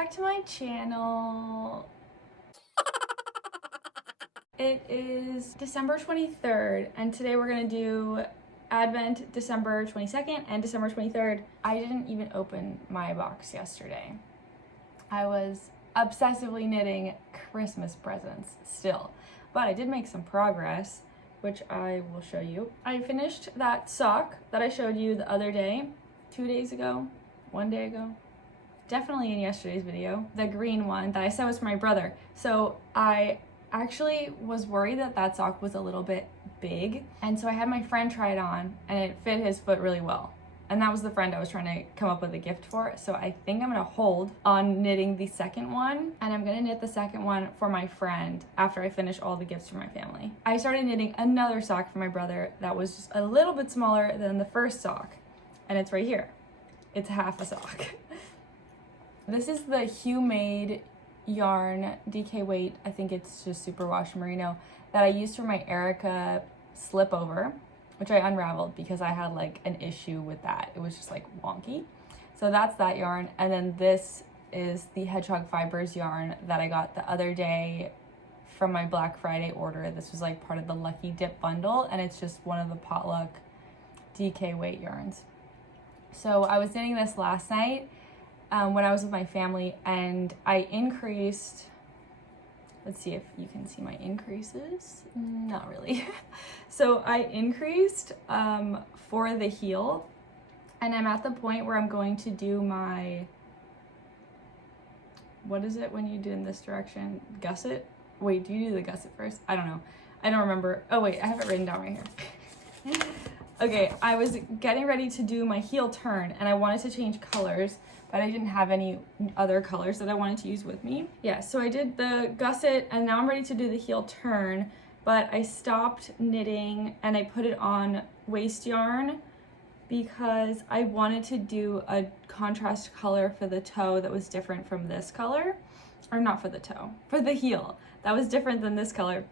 back to my channel. It is December 23rd and today we're gonna do Advent December 22nd and December 23rd. I didn't even open my box yesterday. I was obsessively knitting Christmas presents still, but I did make some progress, which I will show you. I finished that sock that I showed you the other day, 2 days ago, 1 day ago. Definitely in yesterday's video, the green one that I said was for my brother. So I actually was worried that that sock was a little bit big, and so I had my friend try it on and it fit his foot really well. And that was the friend I was trying to come up with a gift for. So I think I'm gonna hold on knitting the second one, and I'm gonna knit the second one for my friend after I finish all the gifts for my family. I started knitting another sock for my brother that was just a little bit smaller than the first sock, and it's right here. It's half a sock. This is the Hue Made yarn DK weight. I think it's just superwash merino that I used for my Erica slip over, which I unraveled because I had like an issue with that. It was just like wonky. So that's that yarn. And then this is the Hedgehog Fibers yarn that I got the other day from my Black Friday order. This was like part of the Lucky Dip bundle, and it's just one of the Potluck DK weight yarns. So I was knitting this last night when I was with my family, and I increased, let's see if you can see my increases. Not really. So I increased for the heel, and I'm at the point where I'm going to do my, what is it when you do in this direction? Gusset? Wait, do you do the gusset first? I don't know. I don't remember. Oh wait, I have it written down right here. Okay, I was getting ready to do my heel turn and I wanted to change colors, but I didn't have any other colors that I wanted to use with me. Yeah, so I did the gusset and now I'm ready to do the heel turn, but I stopped knitting and I put it on waste yarn because I wanted to do a contrast color for the toe that was different from this color. Or not for the toe, for the heel. That was different than this color.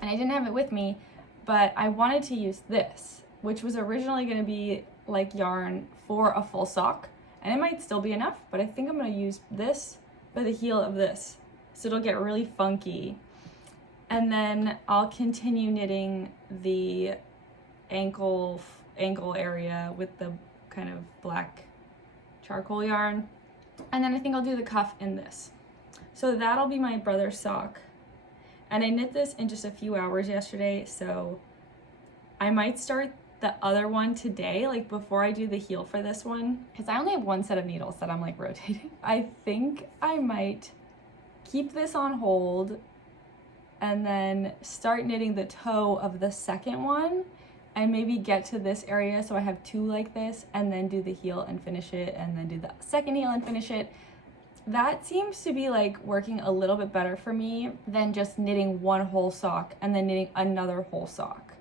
And I didn't have it with me, but I wanted to use this, which was originally going to be like yarn for a full sock, and it might still be enough, but I think I'm going to use this for the heel of this, so it'll get really funky. And then I'll continue knitting the ankle area with the kind of black charcoal yarn, and then I think I'll do the cuff in this. So that'll be my brother's sock, and I knit this in just a few hours yesterday, so I might start the other one today, like before I do the heel for this one, because I only have one set of needles that I'm like rotating. I think I might keep this on hold and then start knitting the toe of the second one and maybe get to this area so I have two like this, and then do the heel and finish it, and then do the second heel and finish it. That seems to be like working a little bit better for me than just knitting one whole sock and then knitting another whole sock.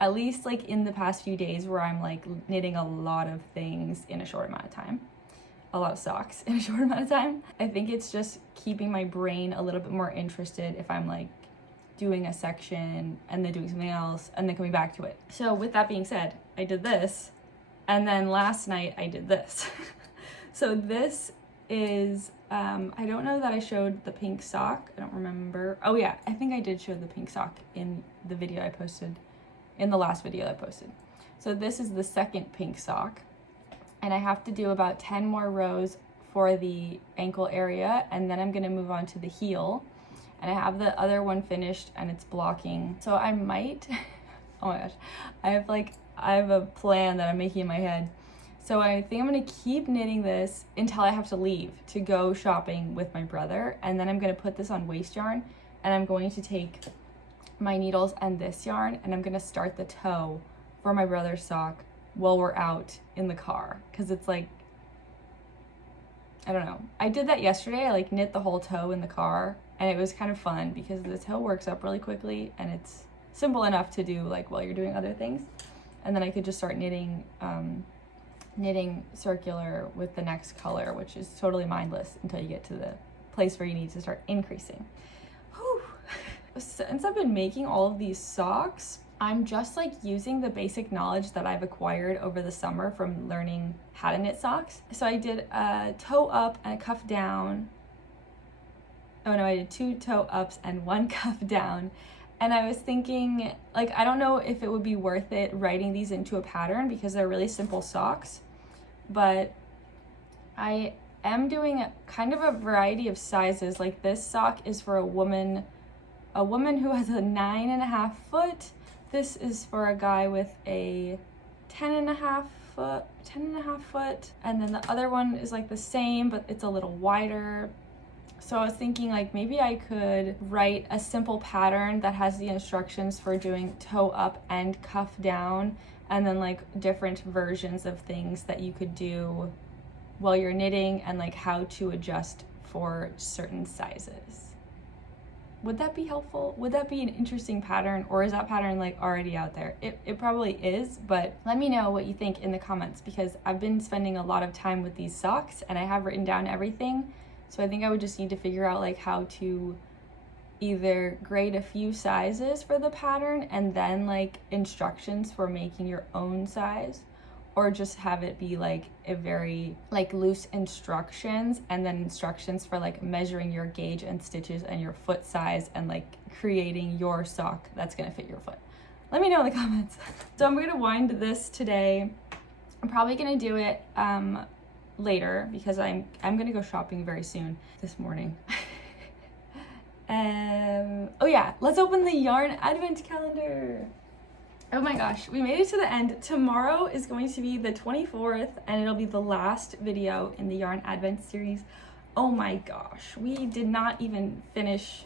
At least like in the past few days where I'm like knitting a lot of things in a short amount of time. A lot of socks in a short amount of time. I think it's just keeping my brain a little bit more interested if I'm like doing a section and then doing something else and then coming back to it. So with that being said, I did this, and then last night I did this. So this is, I don't know that I showed the pink sock. I don't remember. Oh yeah, I think I did show the pink sock in the video I posted, in the last video I posted. So this is the second pink sock, and I have to do about 10 more rows for the ankle area, and then I'm gonna move on to the heel. And I have the other one finished and it's blocking. So I might, oh my gosh, I have a plan that I'm making in my head. So I think I'm gonna keep knitting this until I have to leave to go shopping with my brother, and then I'm gonna put this on waste yarn, and I'm going to take my needles and this yarn, and I'm gonna start the toe for my brother's sock while we're out in the car, because it's like, I don't know. I did that yesterday. I like knit the whole toe in the car, and it was kind of fun because the toe works up really quickly and it's simple enough to do like while you're doing other things. And then I could just start knitting circular with the next color, which is totally mindless until you get to the place where you need to start increasing. Whew. Since I've been making all of these socks, I'm just like using the basic knowledge that I've acquired over the summer from learning how to knit socks. So I did a toe up and a cuff down. Oh no, I did 2 toe ups and 1 cuff down. And I was thinking, like, I don't know if it would be worth it writing these into a pattern because they're really simple socks, but I am doing kind of a variety of sizes. Like this sock is for a woman who has a 9.5 foot. This is for a guy with a 10.5 foot. And then the other one is like the same, but it's a little wider. So I was thinking like maybe I could write a simple pattern that has the instructions for doing toe up and cuff down, and then like different versions of things that you could do while you're knitting and like how to adjust for certain sizes. Would that be helpful? Would that be an interesting pattern, or is that pattern like already out there? It probably is, but let me know what you think in the comments because I've been spending a lot of time with these socks and I have written down everything. So I think I would just need to figure out like how to either grade a few sizes for the pattern and then like instructions for making your own size, or just have it be like a very like loose instructions and then instructions for like measuring your gauge and stitches and your foot size and like creating your sock that's gonna fit your foot. Let me know in the comments. So I'm gonna wind this today. I'm probably gonna do it later because I'm gonna go shopping very soon this morning. Oh yeah, let's open the yarn advent calendar. Oh my gosh, we made it to the end. Tomorrow is going to be the 24th and it'll be the last video in the yarn advent series. Oh my gosh, we did not even finish.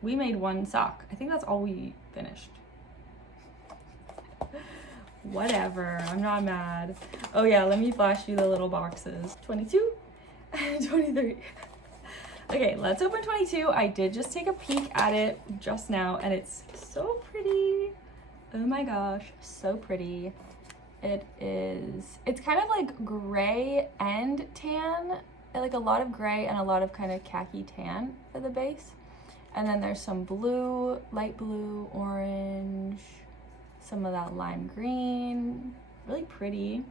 We made 1 sock. I think that's all we finished. Whatever, I'm not mad. Oh yeah, let me flash you the little boxes. 22 and 23. Okay, let's open 22. I did just take a peek at it just now and it's so pretty. Oh my gosh, so pretty. It's kind of like gray and tan, like a lot of gray and a lot of kind of khaki tan for the base. And then there's some blue, light blue, orange, some of that lime green, really pretty.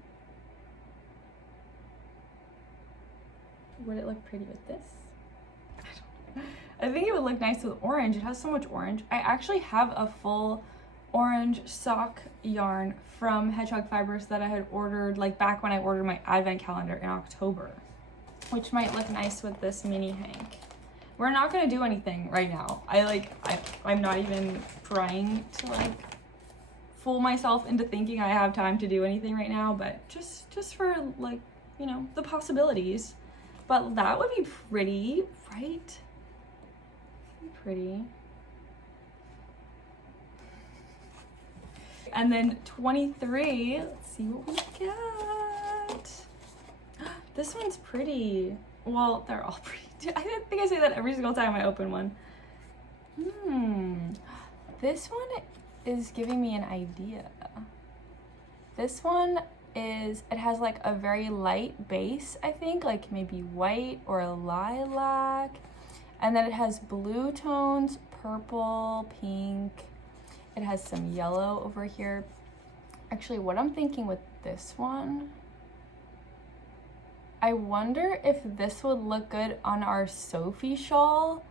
Would it look pretty with this? I think it would look nice with orange. It has so much orange. I actually have a full orange sock yarn from Hedgehog Fibers that I had ordered like back when I ordered my advent calendar in October, which might look nice with this mini hank. We're not gonna do anything right now. I'm not even trying to like fool myself into thinking I have time to do anything right now, but just for like, you know, the possibilities. But that would be pretty, right? Pretty. And then 23, let's see what we got. This one's pretty. Well, they're all pretty. I think I say that every single time I open one. This one is giving me an idea. This one is, it has like a very light base, I think, like maybe white or a lilac. And then it has blue tones, purple, pink. It has some yellow over here. Actually, what I'm thinking with this one, I wonder if this would look good on our Sophie shawl,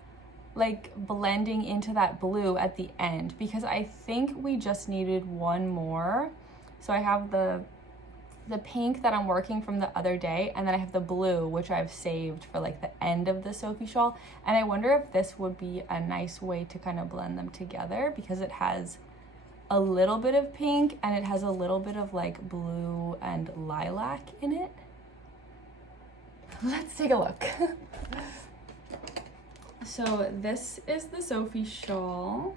like blending into that blue at the end, because I think we just needed one more. So I have the pink that I'm working from the other day, and then I have the blue, which I've saved for like the end of the Sophie shawl. And I wonder if this would be a nice way to kind of blend them together, because it has a little bit of pink and it has a little bit of like blue and lilac in it. Let's take a look. So this is the Sophie shawl.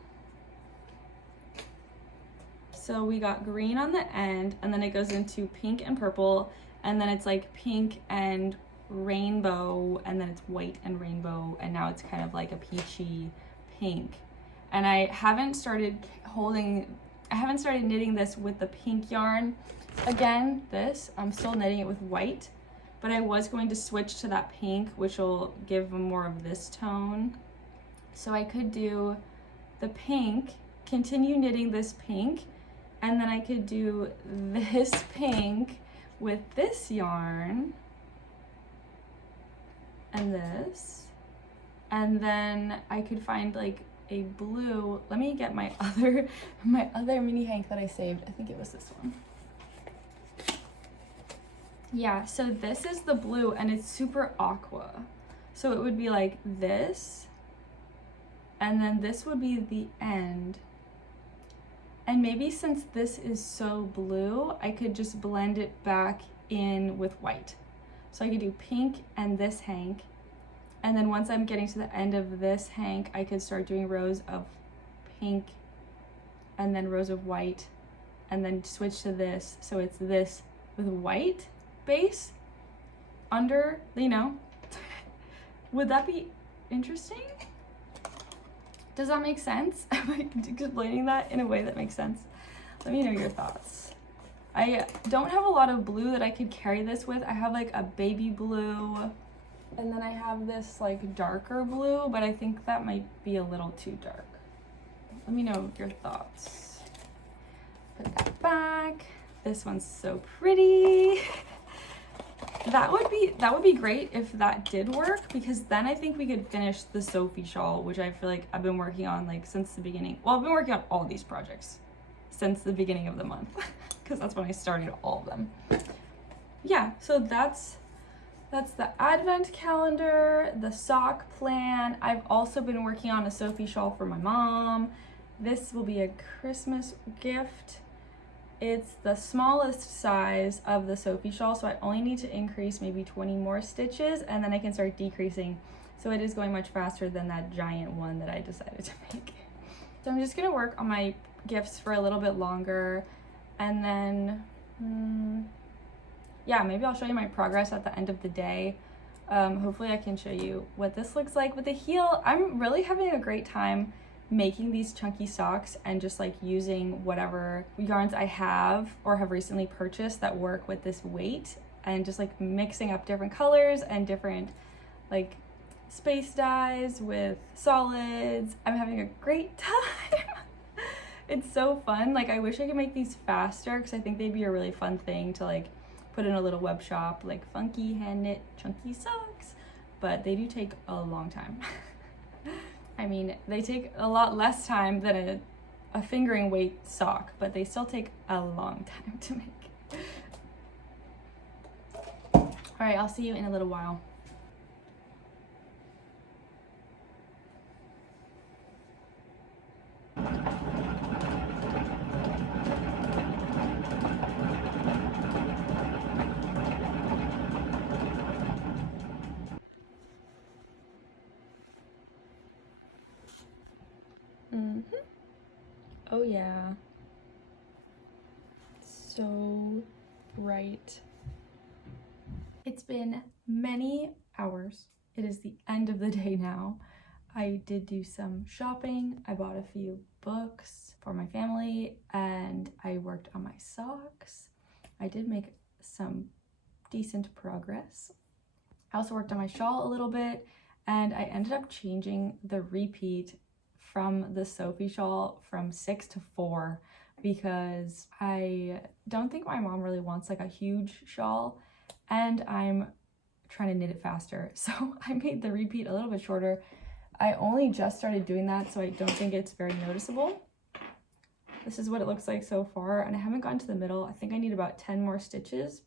So we got green on the end, and then it goes into pink and purple, and then it's like pink and rainbow, and then it's white and rainbow, and now it's kind of like a peachy pink. And I haven't started knitting this with the pink yarn. Again, I'm still knitting it with white, but I was going to switch to that pink, which will give more of this tone. So I could do the pink, continue knitting this pink, And then I could do this pink with this yarn and this. And then I could find like a blue. Let me get my other mini hank that I saved. I think it was this one. Yeah, so this is the blue and it's super aqua. So it would be like this, and then this would be the end. And maybe since this is so blue, I could just blend it back in with white. So I could do pink and this hank. And then once I'm getting to the end of this hank, I could start doing rows of pink and then rows of white, and then switch to this. So it's this with white base under, you know. Would that be interesting? Does that make sense? Am I explaining that in a way that makes sense? Let me know your thoughts. I don't have a lot of blue that I could carry this with. I have like a baby blue, and then I have this like darker blue, but I think that might be a little too dark. Let me know your thoughts. Put that back. This one's so pretty. That would be great if that did work, because then I think we could finish the Sophie shawl, which I feel like I've been working on like since the beginning. Well, I've been working on all these projects since the beginning of the month, because that's when I started all of them. Yeah, so that's the advent calendar, the sock plan. I've also been working on a Sophie shawl for my mom. This will be a Christmas gift. It's the smallest size of the Sophie shawl, so I only need to increase maybe 20 more stitches, and then I can start decreasing. So it is going much faster than that giant one that I decided to make. So I'm just gonna work on my gifts for a little bit longer, and then, yeah, maybe I'll show you my progress at the end of the day. Hopefully I can show you what this looks like with the heel. I'm really having a great time making these chunky socks and just like using whatever yarns I have or have recently purchased that work with this weight, and just like mixing up different colors and different like space dyes with solids. I'm having a great time. It's so fun. Like I wish I could make these faster, because I think they'd be a really fun thing to like put in a little web shop, like funky hand knit chunky socks, but they do take a long time. I mean, they take a lot less time than a fingering weight sock, but they still take a long time to make. All right, I'll see you in a little while. Oh yeah, so bright. It's been many hours. It is the end of the day now. I did do some shopping. I bought a few books for my family, and I worked on my socks. I did make some decent progress. I also worked on my shawl a little bit, and I ended up changing the repeat from the Sophie shawl from 6 to 4, because I don't think my mom really wants like a huge shawl, and I'm trying to knit it faster. So I made the repeat a little bit shorter. I only just started doing that, so I don't think it's very noticeable. This is what it looks like so far, and I haven't gotten to the middle. I think I need about 10 more stitches,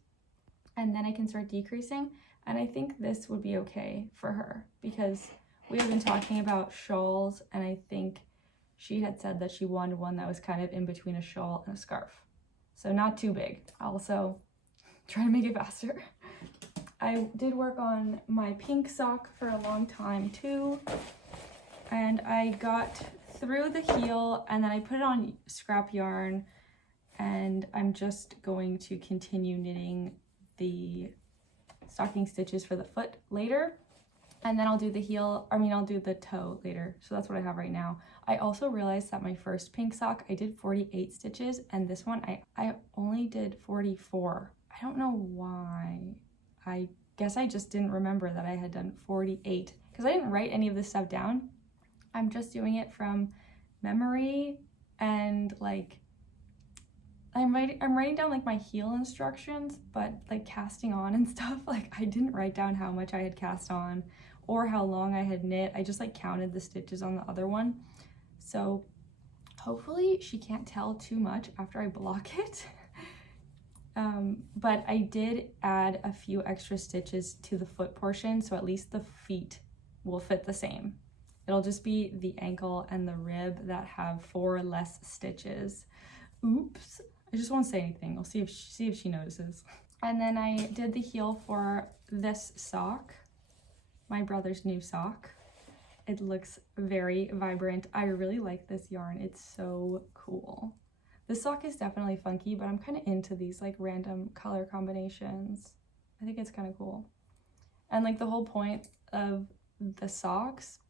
and then I can start decreasing. And I think this would be okay for her, because we have been talking about shawls, and I think she had said that she wanted one that was kind of in between a shawl and a scarf. So not too big. Also, try to make it faster. I did work on my pink sock for a long time too, and I got through the heel, and then I put it on scrap yarn, and I'm just going to continue knitting the stocking stitches for the foot later. And then I'll do the heel, I'll do the toe later. So that's what I have right now. I also realized that my first pink sock, I did 48 stitches, and this one, I only did 44. I don't know why. I guess I just didn't remember that I had done 48, because I didn't write any of this stuff down. I'm just doing it from memory, and like, I'm writing down like my heel instructions, but like casting on and stuff, like I didn't write down how much I had cast on or how long I had knit. I just like counted the stitches on the other one. So hopefully she can't tell too much after I block it. But I did add a few extra stitches to the foot portion, so at least the feet will fit the same. It'll just be the ankle and the rib that have 4 less stitches. Oops, I just won't say anything. I'll see if she notices. And then I did the heel for this sock, my brother's new sock. It looks very vibrant. I really like this yarn. It's so cool. This sock is definitely funky, but I'm kind of into these like random color combinations. I think it's kind of cool. And like the whole point of the socks,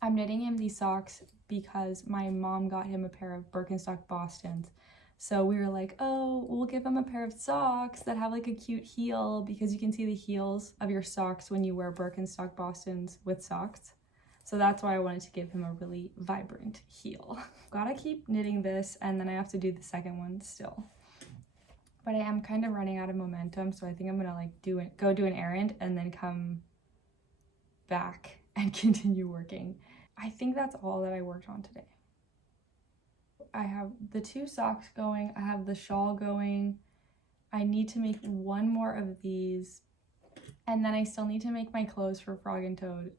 I'm knitting him these socks because my mom got him a pair of Birkenstock Bostons. So we were like, oh, we'll give him a pair of socks that have like a cute heel, because you can see the heels of your socks when you wear Birkenstock Bostons with socks. So that's why I wanted to give him a really vibrant heel. Gotta keep knitting this, and then I have to do the second one still. But I am kind of running out of momentum, so I think I'm gonna like go do an errand and then come back and continue working. I think that's all that I worked on today. I have the 2 socks going, I have the shawl going. I need to make 1 more of these, and then I still need to make my clothes for Frog and Toad.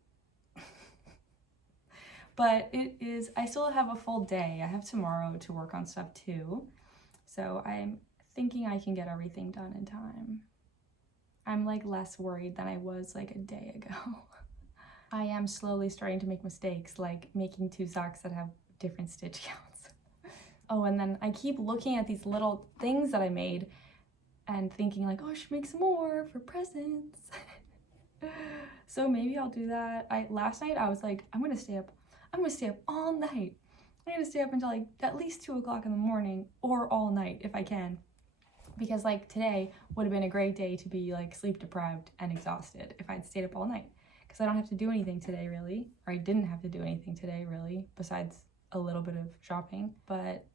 But I still have a full day. I have tomorrow to work on stuff too. So I'm thinking I can get everything done in time. I'm like less worried than I was like a day ago. I am slowly starting to make mistakes, like making 2 socks that have different stitch counts. Oh, and then I keep looking at these little things that I made and thinking like, oh, I should make some more for presents. So maybe I'll do that. Last night I was like, I'm gonna stay up all night. I'm gonna stay up until like at least 2 o'clock in the morning, or all night if I can. Because like today would have been a great day to be like sleep deprived and exhausted if I'd stayed up all night. Because I don't have to do anything today really, or I didn't have to do anything today really, besides a little bit of shopping. But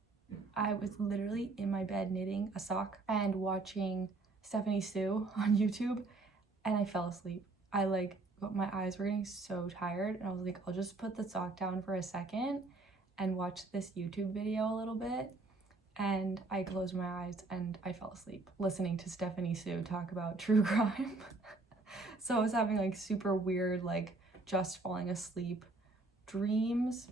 I was literally in my bed knitting a sock and watching Stephanie Sue on YouTube, and I fell asleep. My eyes were getting so tired, and I was like, I'll just put the sock down for a second and watch this YouTube video a little bit. And I closed my eyes and I fell asleep listening to Stephanie Sue talk about true crime. So I was having like super weird, like just falling asleep dreams.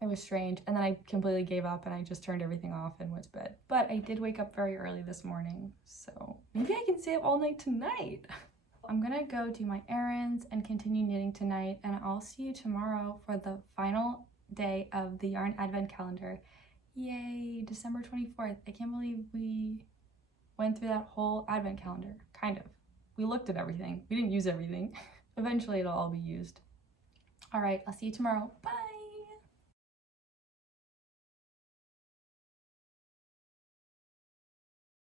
It was strange. And then I completely gave up and I just turned everything off and went to bed. But I did wake up very early this morning, so maybe I can stay up all night tonight. I'm gonna go do my errands and continue knitting tonight, and I'll see you tomorrow for the final day of the yarn advent calendar. Yay, December 24th. I can't believe we went through that whole advent calendar. Kind of. We looked at everything. We didn't use everything. Eventually it'll all be used. All right, I'll see you tomorrow. Bye.